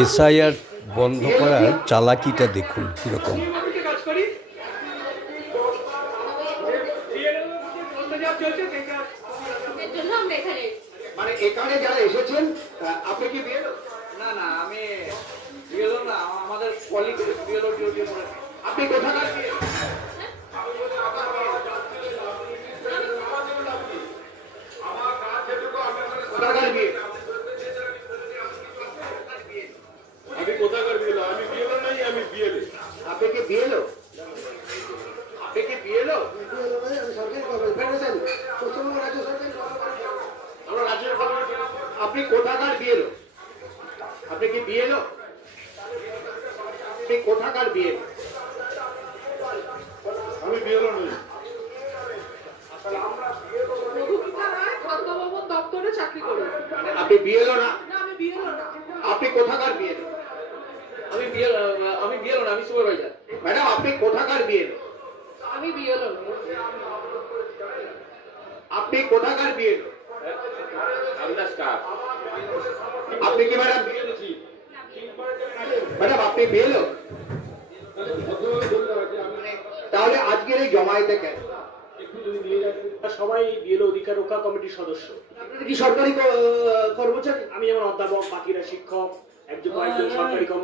SIR বন্ধ করার চালাকিটা দেখুন কীরকম। মানে এখানে যারা এসেছেন আপনি কি বিএলও? না না, আমি বিএলও না, আমাদের কলিগ বিএলও ডিউটি করে। আপনি কোথাকার বিএলও? কোথাকার বিএলও? আমি কোথাকার বিএলও? আমি বিএলও নাই, আমি বিএলএ। আপনি কি বিএলও? আপনি কি বিএলও? আমি সরকারি কর্মচারী, ফেডারেশন পশ্চিমবঙ্গ রাজ্য সরকারি কর্মচারী। আমরা রাজ্যের কর্মচারী। আপনি কোথাকার বিএলও? আপনি কি বিএলও? আপনি কোথাকার বিএলও? আমি বিএলও নই। দপ্তরে চাকরি করি। আপনি বিএলও না? না, আমি বিএলও না। আপনি কোথাকার বিএলও? আমি বিএলও না, আমি সুপারভাইজার। ম্যাডাম আপনি কোথাকার বিএলও? আমি বিএলও না। আপনি কোথাকার বিএলও? আপনার স্টাফ। আপনি কি ম্যাডাম বিএলও? ম্যাডাম আপনি বিএলও? তাহলে আজকের এই জমায়েতে কেন? সবাই বিএলও অধিকার রক্ষা কমিটির সদস্য। আপনারা কি সরকারি কর্মচারী? আমি যেমন অধ্যাপক, বাকিরা শিক্ষক, একজন সরকারি কর্মচারী।